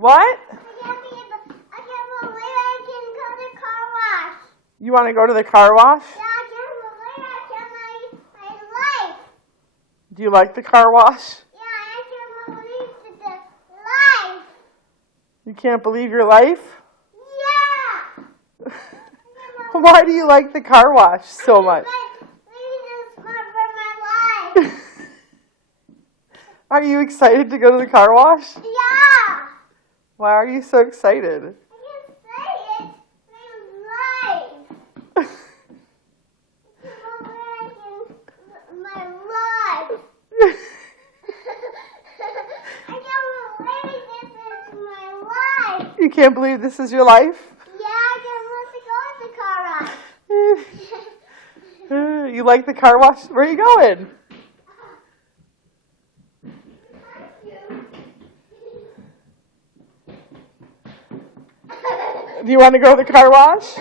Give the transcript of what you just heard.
What? I can't believe I can go to the car wash. You want to go to the car wash? Yeah, I can't believe I can my life. Do you like the car wash? Yeah, I can't believe the life. You can't believe your life? Yeah. Why do you like the car wash so much? Maybe this is for my life. Are you excited to go to the car wash? Yeah. Why are you so excited? I can't say it. My life. My life. I can't believe this is my life. You can't believe this is your life? Yeah, I can't wait to go to the car wash. You like the car wash? Where are you going? Do you want to go to the car wash?